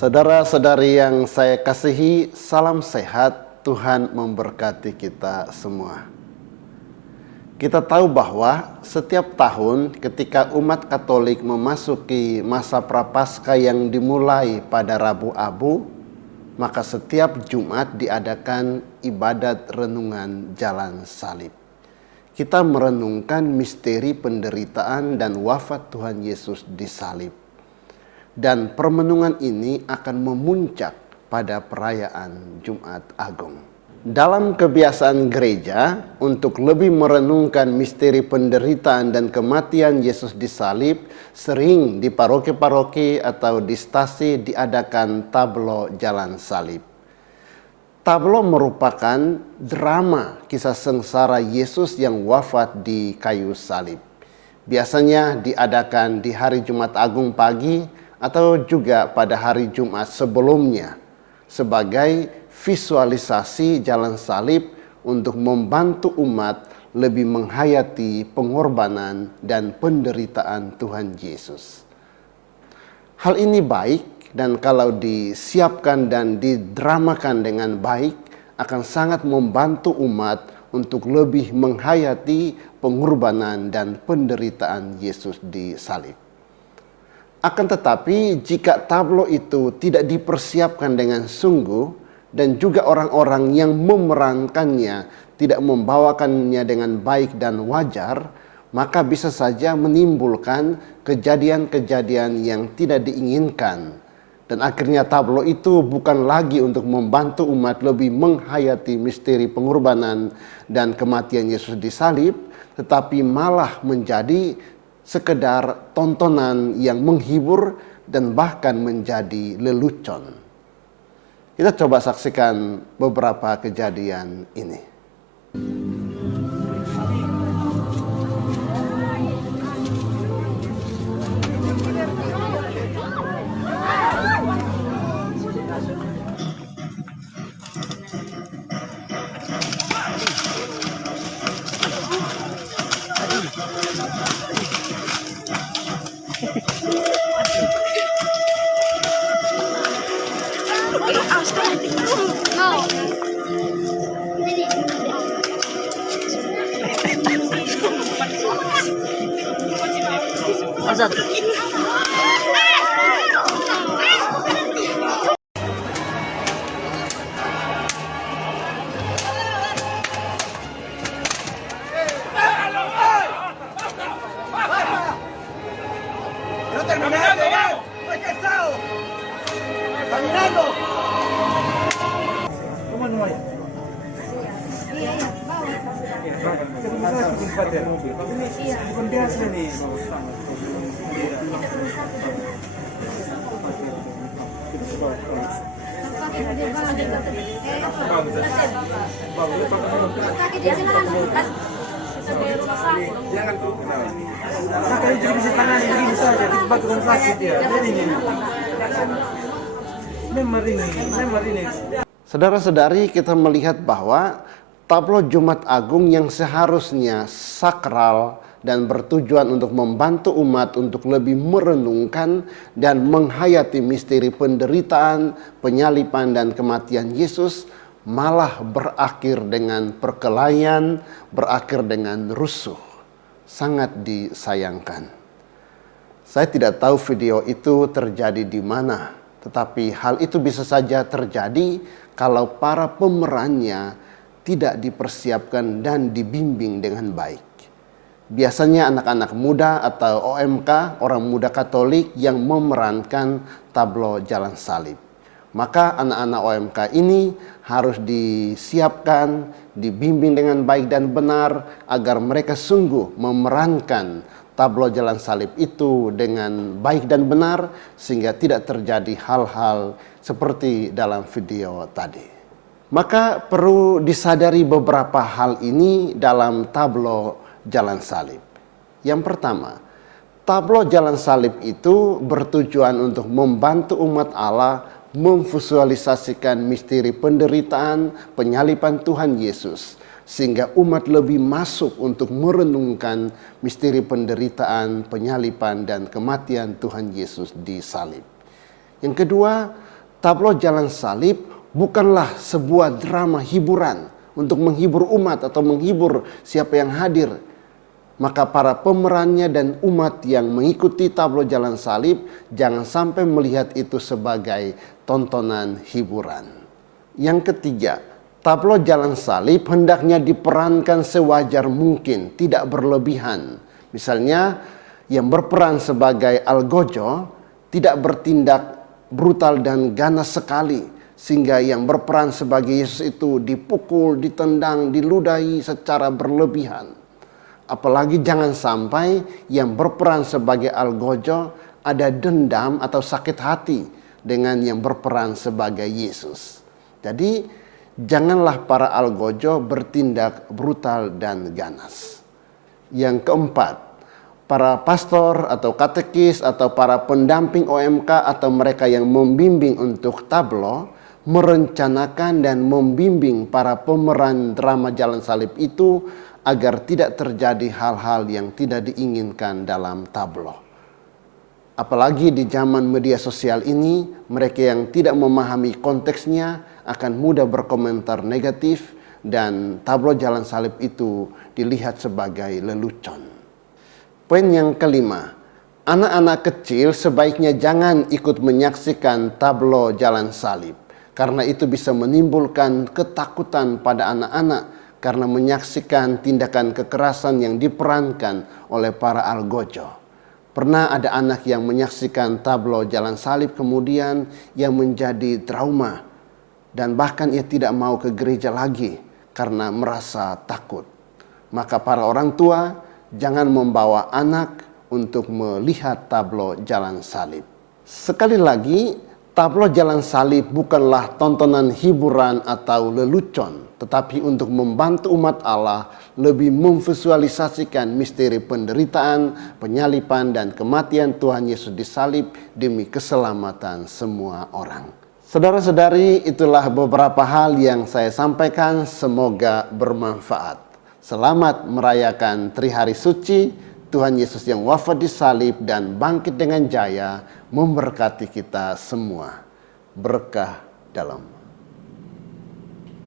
Saudara-saudari yang saya kasihi, salam sehat, Tuhan memberkati kita semua. Kita tahu bahwa setiap tahun ketika umat Katolik memasuki masa Prapaskah yang dimulai pada Rabu Abu, maka setiap Jumat diadakan ibadat renungan Jalan Salib. Kita merenungkan misteri penderitaan dan wafat Tuhan Yesus di salib. Dan permenungan ini akan memuncak pada perayaan Jumat Agung. Dalam kebiasaan gereja, untuk lebih merenungkan misteri penderitaan dan kematian Yesus di salib, sering di paroki-paroki atau di stasi diadakan tablo Jalan Salib. Tablo merupakan drama kisah sengsara Yesus yang wafat di kayu salib. Biasanya diadakan di hari Jumat Agung pagi atau juga pada hari Jumat sebelumnya sebagai visualisasi jalan salib untuk membantu umat lebih menghayati pengorbanan dan penderitaan Tuhan Yesus. Hal ini baik, dan kalau disiapkan dan didramakan dengan baik akan sangat membantu umat untuk lebih menghayati pengorbanan dan penderitaan Yesus di salib. Akan tetapi jika tablo itu tidak dipersiapkan dengan sungguh dan juga orang-orang yang memerankannya tidak membawakannya dengan baik dan wajar, maka bisa saja menimbulkan kejadian-kejadian yang tidak diinginkan. Dan akhirnya tablo itu bukan lagi untuk membantu umat lebih menghayati misteri pengorbanan dan kematian Yesus di salib, tetapi malah menjadi sekedar tontonan yang menghibur dan bahkan menjadi lelucon. Kita coba saksikan beberapa kejadian ini. Saudara-saudari, kita melihat bahwa tablo Jumat Agung yang seharusnya sakral dan bertujuan untuk membantu umat untuk lebih merenungkan dan menghayati misteri penderitaan, penyaliban, dan kematian Yesus malah berakhir dengan perkelahian, berakhir dengan rusuh. Sangat disayangkan. Saya tidak tahu video itu terjadi di mana, tetapi hal itu bisa saja terjadi kalau para pemerannya tidak dipersiapkan dan dibimbing dengan baik. Biasanya anak-anak muda atau OMK, orang muda Katolik yang memerankan tablo Jalan Salib. Maka anak-anak OMK ini harus disiapkan, dibimbing dengan baik dan benar agar mereka sungguh memerankan tablo Jalan Salib itu dengan baik dan benar sehingga tidak terjadi hal-hal seperti dalam video tadi. Maka perlu disadari beberapa hal ini dalam tablo Jalan Salib. Yang pertama, tablo Jalan Salib itu bertujuan untuk membantu umat Allah memvisualisasikan misteri penderitaan, penyaliban Tuhan Yesus, sehingga umat lebih masuk untuk merenungkan misteri penderitaan, penyaliban, dan kematian Tuhan Yesus di salib. Yang kedua, tablo jalan salib bukanlah sebuah drama hiburan untuk menghibur umat atau menghibur siapa yang hadir. Maka para pemerannya dan umat yang mengikuti tablo jalan salib jangan sampai melihat itu sebagai tontonan hiburan. Yang ketiga, tablo jalan salib hendaknya diperankan sewajar mungkin, tidak berlebihan. Misalnya yang berperan sebagai algojo tidak bertindak brutal dan ganas sekali, sehingga yang berperan sebagai Yesus itu dipukul, ditendang, diludahi secara berlebihan. Apalagi jangan sampai yang berperan sebagai algojo ada dendam atau sakit hati dengan yang berperan sebagai Yesus. Jadi janganlah para algojo bertindak brutal dan ganas. Yang keempat, para pastor atau katekis atau para pendamping OMK atau mereka yang membimbing untuk tablo merencanakan dan membimbing para pemeran drama jalan salib itu agar tidak terjadi hal-hal yang tidak diinginkan dalam tablo. Apalagi di zaman media sosial ini, mereka yang tidak memahami konteksnya akan mudah berkomentar negatif dan tablo jalan salib itu dilihat sebagai lelucon. Poin yang kelima, anak-anak kecil sebaiknya jangan ikut menyaksikan tablo jalan salib, karena itu bisa menimbulkan ketakutan pada anak-anak karena menyaksikan tindakan kekerasan yang diperankan oleh para algojo. Pernah ada anak yang menyaksikan tablo jalan salib kemudian yang menjadi trauma dan bahkan ia tidak mau ke gereja lagi karena merasa takut. Maka para orang tua jangan membawa anak untuk melihat tablo jalan salib. Sekali lagi, tablo jalan salib bukanlah tontonan hiburan atau lelucon, tetapi untuk membantu umat Allah lebih memvisualisasikan misteri penderitaan, penyaliban, dan kematian Tuhan Yesus disalib demi keselamatan semua orang. Saudara-saudari, itulah beberapa hal yang saya sampaikan, semoga bermanfaat. Selamat merayakan Trihari Suci, Tuhan Yesus yang wafat disalib dan bangkit dengan jaya memberkati kita semua. Berkah dalam